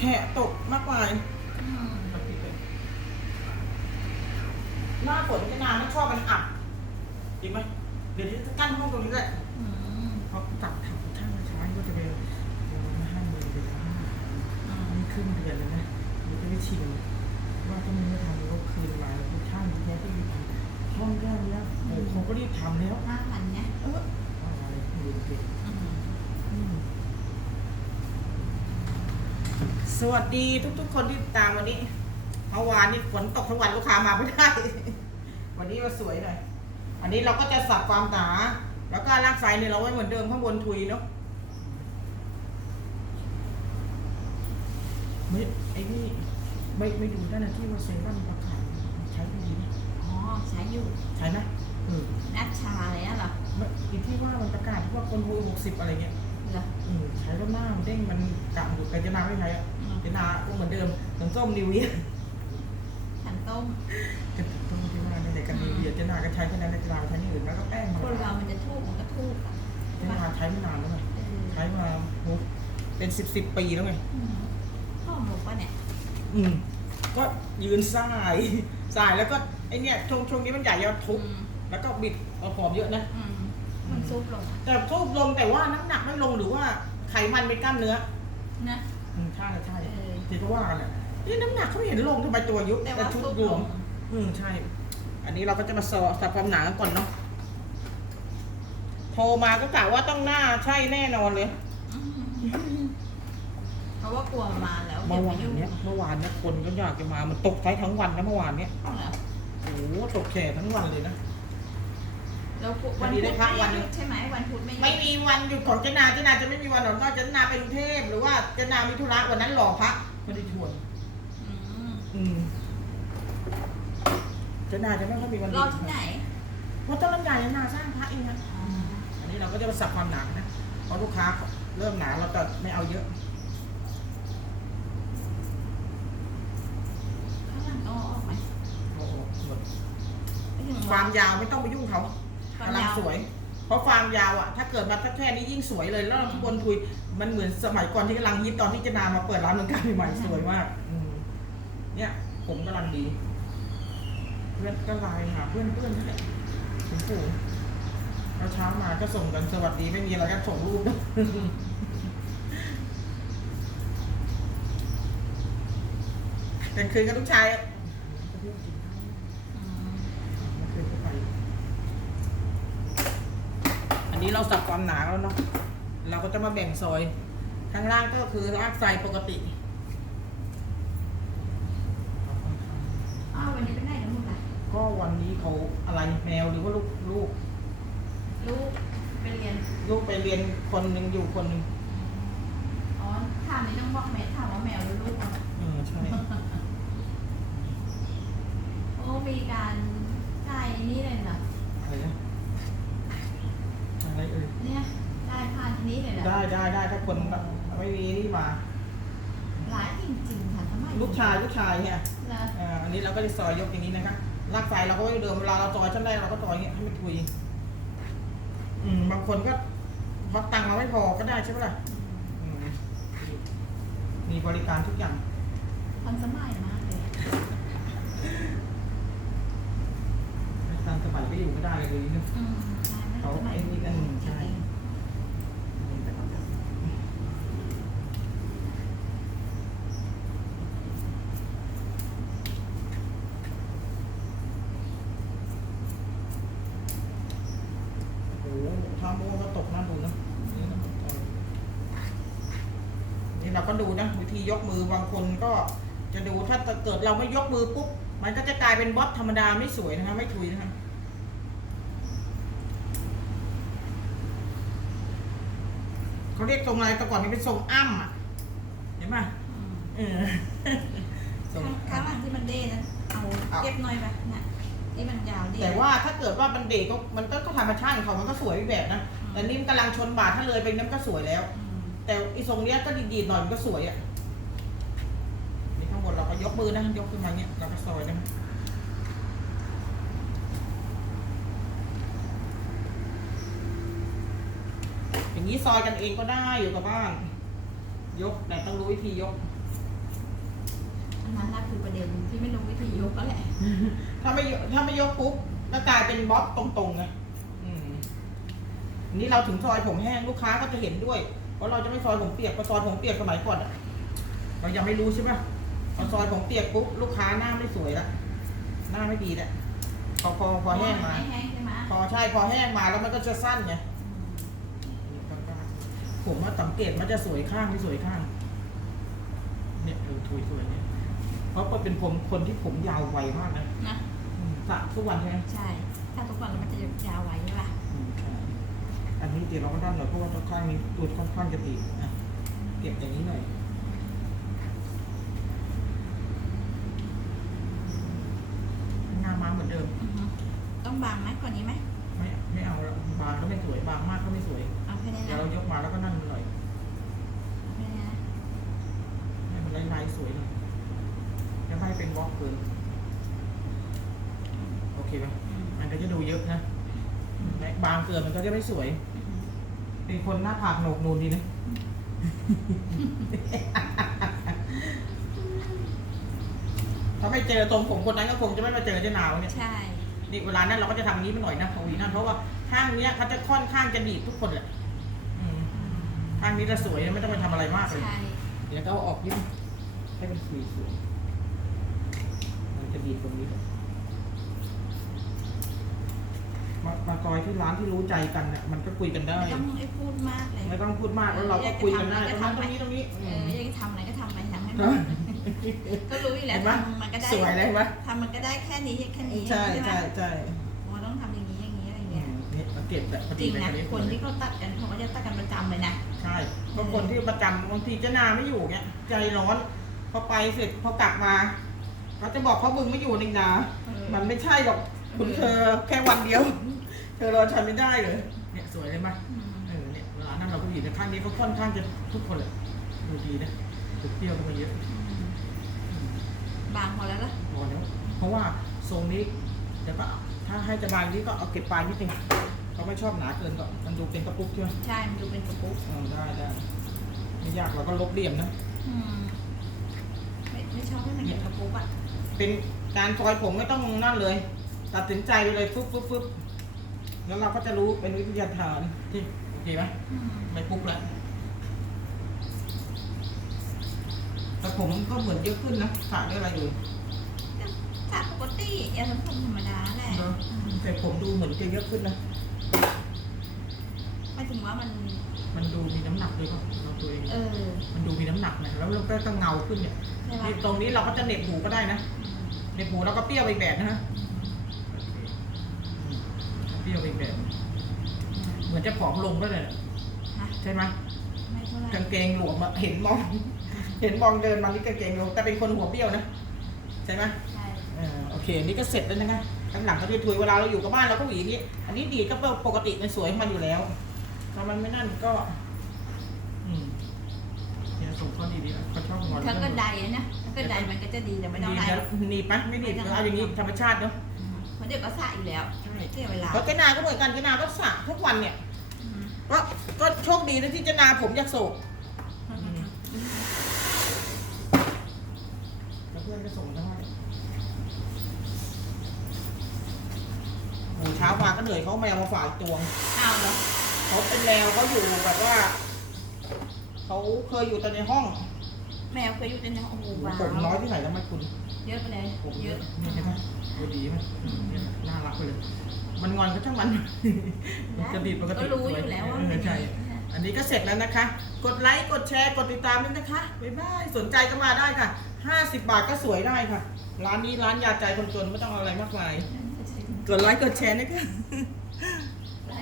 แค่ตกมากมายอืมหน้าฝนจะนานไม่ชอบมันอับจริงไหมเดี๋ยวจะกั้นห้องตรงนี้แหละอืมเพราะตัดทำช่างช้าก็จะไปโอ้มาห้าหมื่นไปทำนี่ครึ่งเดือนแล้วนะมันจะไม่ชินว่าถ้ามึงไม่ทำก็คืนมาแล้วช่างที่แท้ที่ทำห้องแรกเนี้ยโอ้เขาก็รีบทำแล้วห้าพันเนี่ยเอออะไรเรียนเก่งอืม อืม สวัสดีทุกๆ คนที่ติดตามวันนี้เมื่อวานนี่ฝนตกทั้งวันลูกค้ามาไม่ได้ วันนี้มาสวยหน่อย อันนี้เราก็จะสับความหนา แล้วก็ลากไซเนี่ยเราไว้เหมือนเดิมข้างบนทุยเนาะไม่ไอ้นี่ไม่ไม่ดูได้นะที่ว่าเซรั่มประกาศใช้ไม่ดีนะอ๋อใช้อยู่ใช้ไหมเออนัดชาเลยอะเหรอไม่อีกที่ว่ามันประกาศที่ว่าคนทุยหกสิบอะไรเงี้ย เหรอ อืมใช้แล้วหน้ามันเด้งมันกลับอยู่แต่เจนาไม่ใช้อะอืมเจนาก็เหมือนเดิมเหมือนส้มนิวเวียขันต้ม จะต้องเจนาในแต่กันนิวเวียเจนาก็ใช้แค่นั้นเจนาใช้อย่างอื่นแล้วก็แป้งคนเรามันจะทูบมันก็ทูบอะเจนาใช้ไม่นานแล้วไงเออใช้มาโหเป็นสิบสิบปีแล้วไง อืมพ่อหมกปะเนี่ย อืมก็ยืนสาย สายแล้วก็ไอเนี่ยช่วงช่วงนี้มันใหญ่ยาวทุบอืม แล้วก็บิดเอาหอมเยอะนะ อืมมัน ซุปลงอะแต่ทุบลงแต่ว่าน้ำหนักไม่ลงหรือว่าไขมันเป็นกล้ามเนื้อนะ อืมใช่ใช่เออ ที่เขาว่ากันแหละนี่น้ำหนักเขาไม่เห็นลงทำไมตัวยุบแต่ว่าชุดซุปรลวม งอืมใช่ อันนี้เราก็จะมาสอบสับความหนากันก่อนเนาะ โทรมาก็กะว่าต้องหน้าใช่แน่นอนเลย อืมเพราะว่ากลัวมันมาแล้วเมื่อวานดี๋ยเนี้ยเมื่อวานเนี้ยคนก็อยากจะมา มันตกใช้ทั้งวันนะเมื่อวานเนี้ยเหรอโอ้โหตกแข่ทั้งวันเลยนะ แล้ววัวันนนี้พุธได้พักวันหนึ่ไม่งใช่ไหมวันพุธไม่ไม่มีวันหยุดของเจนาเจนาจะไม่มีวันหรอกนอกจากเจนาไปกรุงเทพหรือว่าเจนามีธุระวันนั้นหล่อพระไม่ได้ชวนอืมอืมเจนาจะไม่ค่อยมีวันหรยุอดที่ไหนเพราะต้นลำไยเจนาสร้างพระเองนะอ๋ออันนี้เราก็จะมาสับความหนานะเพราะลูกค้าเริ่มหนาเราจะไม่เอาเยอะข้างหลังต้องเอาออกไหมโอ้โหหมดไม่ถึงความยาวไม่ต้องไปยุ่งเขาความ กำลังยาวสวย เพราะความยาวอะ ถ้าเกิดมาแค่นี้ยิ่งสวยเลยแล้วเราข้างบนทุยมันเหมือนสมัยก่อนที่กำลังฮิตตอนที่เจะนามาเปิดร้านเมืองการใหม่สวยมากเนี่ยผมกำลังดี เพื่อนก็ไลน์หาเพื่อนเพื่อนนี่แหละถึงปู่แล้เช้ามาก็ส่งกันสวัสดีไม่มีอะไรก็ส่งรูปกลางคืนก็ลูกชาย อืม อั นนี้เราสับความหนาแล้วเนาะเราก็จะมาแบ่งซอยข้างล่างก็คือลากไซปกติอ้าววันนี้เป็นไหนกันหมดล่ะก็วันนี้เขาอะไรแมวหรือว่าลูกลูก ลูกไปเรียน ลูกไปเรียนคนหนึ่งอยู่คนหนึ่งอ๋อถามนี่ต้องบอกแม่ถามว่าแมวหรือลูกเอาเออใช่โอ้มีการจ่ายนี่เลยเหรออะไรนะ อะไรเอ่ยเนี่ยจ่ายผ่านอันนี้เลยเหรอได้ได้ได้ถ้าคนไม่มีนี่มาหลายจริงๆค่ะทำไมลูกชายลูกชายเนี่ยเหรออ่าอันนี้เราก็จะซอยยกอย่างนี้นะครับลากไฟเราก็ไม่เดิมเวลาเราซอยชั้นแรกเราก็ซอยอย่างเงี้ยให้มันทุยอืมบางคนก็พอตังค์เราไม่พอก็ได้ใช่ไหมล่ะอืมมีบริการทุกอย่างทันสมัยมากเลยตามสมัยก็อยู่ไม่ได้เลยนะ อืมใช่ไหมเขาสมัยไอ้นี่กันใช่โอ้โหถ้าโม่ก็ตกน่าดูนะนี่นะนี่เราก็ดูนะวิธียกมือบางคนก็จะดูถ้าเกิดเราไม่ยกมือปุ๊บมันก็จะกลายเป็นบล็อตธรรมดาไม่สวยนะคะไม่ทุยนะคะ เขาเรียกทรงอะไรแต่ก่อนมันเป็นทรงอ้ำอะเห็นไหมอืมเออทรงข้างหลังที่มันเด้นะเอาเก็บหน่อยไปน่ะที่มันยาวเด้แต่ว่าถ้าเกิดว่ามันเด็กก็มันก็ธรรมชาติของเขามันก็สวยอีกแบบนะแต่นี่มันกำลังชนบาทถ้าเลยไปนั้นก็สวยแล้วอืมแต่อีทรงเนี้ยก็ดีๆหน่อยมันก็สวยอะนี่ข้างบนเราก็ยกมือนะยกขึ้นมาเนี้ยเราก็ซอยนะ อย่างนี้ซอยกันเองก็ได้อยู่กับบ้าน ยกแต่ต้องรู้วิธียกนนั้นน่ะคือประเด็นที่ไม่รู้วิธียกก็แหละ ถ้าไม่ยกถ้าไม่ยกปุ๊บก็กลายเป็นบล็อกตรงๆไงอืมนี่เราถึงซอยผมแห้งลูกค้าก็จะเห็นด้วยเพราะเราจะไม่ซอยผมเปียกเพราะซอยผมเปียกสมัยก่อนอะเรายังไม่รู้ใช่ปะพอซอยผมเปียกปุ๊บลูกค้าหน้าไม่สวยละหน้าไม่ดีละพอพอพอแห้งมา ไม่แห้งใช่ไหมพอใช่พอแห้งมาแล้วมันก็จะสั้นไง ผมว่าสังเกตมันจะสวยข้างไม่สวยข้าง เนี่ยเออถุยสวยเนี่ยเพราะว่าเป็นผมคนที่ผมยาวไวมากนะนะอืมสระทุกวันใช่ไหมใช่ ถ้าทุกวันแล้วมันจะยาวไว้ใช่ป่ะอืมใช่อันนี้เดี๋ยวเราก็ด้านหน่อยเพราะว่าข้างนี้ตัวค่อนข้างจะตีบอะเก็บอย่างนี้หน่อยหน้าม้าเหมือนเดิม อือฮึต้องบางไหมกว่านี้ไหมไม่ไม่เอาแล้วบางก็ไม่สวยบางมากก็ไม่สวย เอาแค่นี้เดี๋ยวนะเรายกมาแล้วก็นั่นหน่อยเอาแค่นี้นะให้มันลายๆสวยหน่อยจะให้เป็นบล็อกเกินโอเคไหมอืมมันก็จะดูเยอะนะแม้บางเกินมันก็จะไม่สวย อืมเป็นคนหน้าผากโหนกนูนดีนะ ถ้าไม่เจอตรงผมคนนั้นก็คงจะไม่มาเจอเจ้านาวเนี่ย ใช่ นี่เวลานั้นเราก็จะทำนี้ไปหน่อยนะของวีนั่นเพราะว่าข้างเนี้ยเขาจะค่อนข้างจะดีดทุกคนแหละอืม ข้างนี้จะสวยไม่ต้องไปทำอะไรมากเลย ใช่เดี๋ยวก็เอาออกยิ้มให้เป็นสีสวยมันจะดีดตรงนี้ก่อนมามาจอยที่ร้านที่รู้ใจกันเนี่ยมันก็คุยกันได้ ไม่ต้องให้พูดมากเลยไม่ต้องพูดมากแล้วเราก็คุยกันได้ตรงนั้นตรงนี้ตรงนี้เอออยากจะทำอะไรก็ทำไปทำให้เอมันอก็รู้อยู่แล้วเห็นไหมทำมันก็ได้สวยเลยเห็นไหมทำมันก็ได้แค่นี้แค่นี้ใช่ไหมใช่ใช่ เนี่ยเราเก็บแบบพอจดีริงเลยนะอันนี้คนที่เขาตัดกันเขาก็จะตัดกันประจำเลยนะ ใช่เพราะคนที่ประจำบางทีเจ้านาไม่อยู่เนี่ยใจร้อนพอไปเสร็จพอกลับมาเขาจะบอกเพราะมึงไม่อยู่นี่นะมันไม่ใช่หรอกคุณเธอแค่วันเดียว เธอรอฉันไม่ได้เลยเนี่ยสวยเลยไหมอืมเออเนี่ยร้านนั้นเราก็อยู่ในข้างนี้เขาค่อนข้างจะทุกคนเลยดูดีนะดูเปรี้ยวขึ้นมาเยอะบางพอแล้วล่ะพอแล้วเพราะว่าทรงนี้เดี๋ยวก็ถ้าให้จะบางนี้ก็เอาเก็บปลายนิดนึง เขาไม่ชอบหนาเกินก็มันดูเป็นกระปุกใช่ไหมใช่ มันดูเป็นกระปุกเออได้ได้ไม่ยากเราก็ลบเหลี่ยมนะ อืมไม่ไม่ชอบให้มันเป็นกระปุกอะ เป็นการซอยผมไม่ต้องนั่นเลย ตัดสินใจไปเลยฟึบฟึบฟึบแล้วเราก็จะรู้เป็นวิทยาทานที่โอเคไหมอืมไม่ปุ๊บแล้วแต่ผมก็เหมือนเยอะขึ้นนะสระด้วยอะไรอยู่ก็สระปกติยาสระผมธรรมดาแหละเนอะอืมแต่ผมดูเหมือนจะเยอะขึ้นนะ หมายถึงว่ามัน มันดูมีน้ำหนักด้วยก็เราตัวเองเออมันดูมีน้ำหนักนะแล้วเราก็ต้องเงาขึ้นเนี่ยใช่ไหมนี่ตรงนี้เราก็จะเหน็บหูก็ได้นะเหน็บหูแล้วก็เปรี้ยวไปอีกแบบนะฮะเปรี้ยวไปอีกแบบ เหมือนจะผอมลงด้วยเลยฮะใช่ไหมไม่เท่าไหร่กางเกงหลวมอะเห็นมอง เห็นมองเดินมานี่กางเกงหลวมแต่เป็นคนหัวเปรี้ยวนะใช่ไหม ใช่เออโอเคอันนี้ก็เสร็จแล้วนะคะข้างหลังก็ถุยๆเวลาเราอยู่กับบ้านเราก็หวีอย่างนี้ อันนี้ดีดก็ปกติมันสวยของมันอยู่แล้ว ถ้ามันไม่นั่นก็ อืมเนี่ยส่งข้อดีดีนะเขาชอบงอนถ้าก็ใดอะนะถ้าก็ใดมันก็จะดีแต่ไม่ต้องดีใดแล้วหนีบไหมไม่หนีบเออเอาอย่างนี้ธรรมชาติเนาะอืมเพราะเดี๋ยวก็สระอีกแล้วใช่ เสียเวลาเพราะเจนาก็เหมือนกันเจนาก็สระทุกวันเนี่ย อืมก็ก็โชคดีนะที่เจนาผมอยากโศกแล้วเพื่อนก็ส่งทั้งให้โอ้เช้ามาก็เหนื่อยเขาแมวมาฝากตวงอ้าวเหรอ เขาเป็นแมวเขาอยู่แบบว่า เขาเคยอยู่แต่ในห้องแมวเคยอยู่ในน้ำโอ้โหว้าผมน้อยวที่ไหนแล้วไม่คุณเยอะไปเลยผมเยอะนี่เห็นไหมดูดีไหมเนี่ยน่ารักไปเลย มันงอนก็ช่างมันมันจะดีดปกติก็รู้อยู่แล้วว่าเอมันเป็อนอใช่ย่างนี้อันนี้ก็เสร็จแล้วนะคะ กดไลค์กดแชร์กดติดตามด้วยนะคะบ๊ายบายสนใจก็มาได้ค่ะ 50 บาทก็สวยได้ค่ะ ร้านนี้ร้านยาใจคนจนไม่ต้องเอาอะไรมากมาย กดไลค์กดแชร์นะคะ